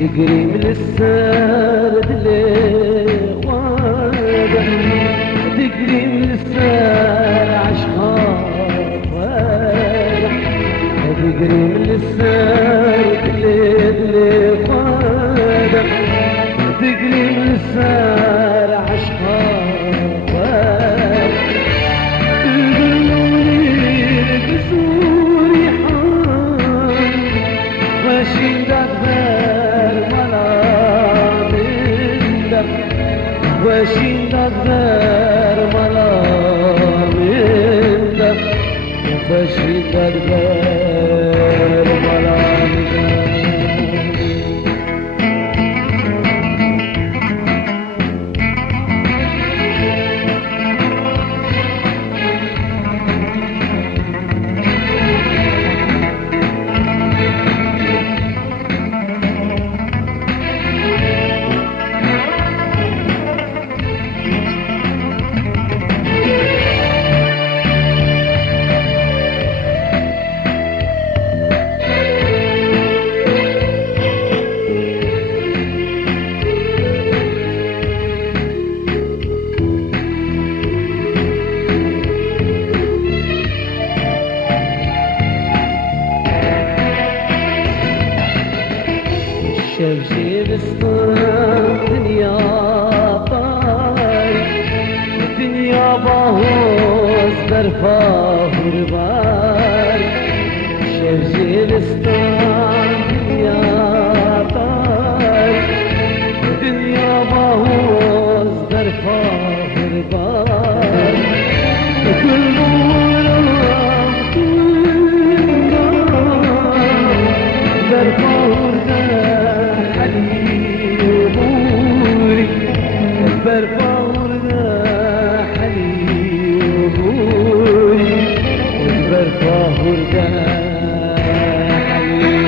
تجري من السرد لخوانه، تجري من السر عشقها فرح، تجري من السرد لخوانه، تجري من السر عشقها فرح. تقولولي بزوري حان ماشي ندبر ملامنده، ماشي ندبر ملامنده، ماشي ندبر ملامنده. شبشب اسطن دنيا طاي، دنيا باهوز برفاه ورباي. شبشب اسطن دنيا طاي، دنيا باهوز برفاه ورباي. كل مرام كل مرام برفاه برفاورنا حلي وبوري، برفاورنا حلي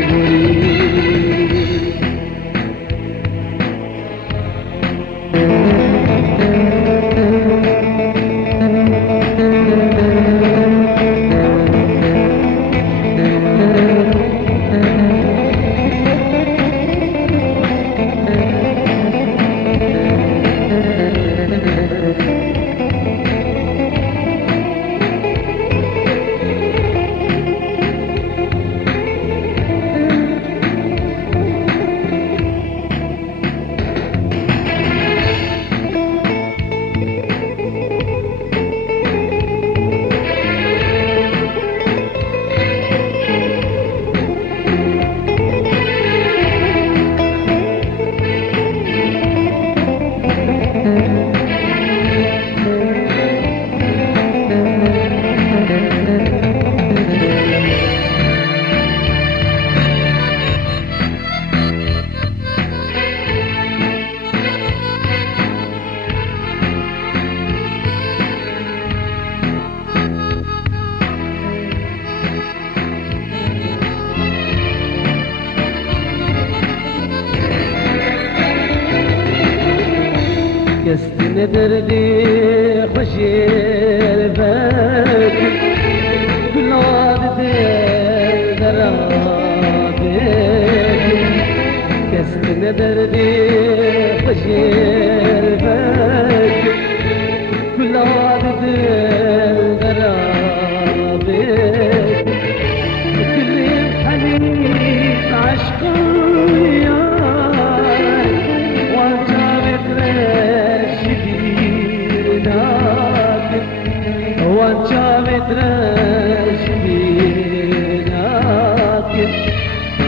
كست ندردي خشير بك كل عاد درابك. كست ندردي خشير بك كل عاد درابك. كل حنين عشقي وانت بترش بيناك،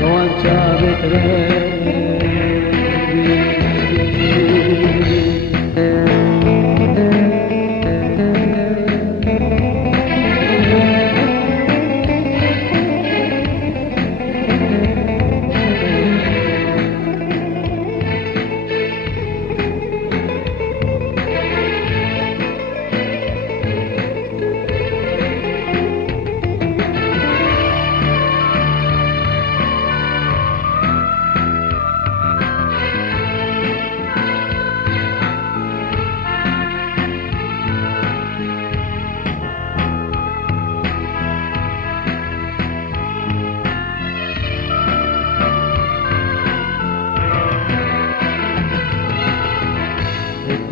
وانت بترش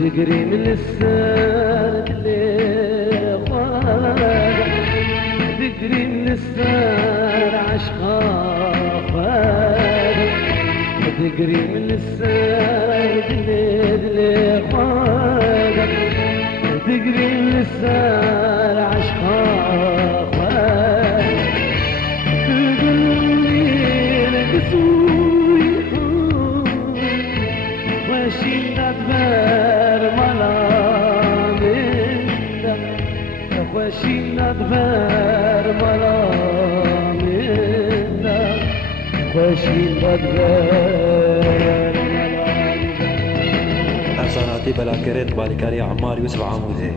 تجري من الساد اللي خاض، تجري من الساد عشقا خاض، تجري من الساد اللي خاض، تجري من الساد عشقا خاض. تقولي لقصوي وشي ندبر ملامنا، وشي ندبر ملامنا، وشي ندبر ملامنا. أحسن بلا كريت بالكاري عمار يوسف عاموزي.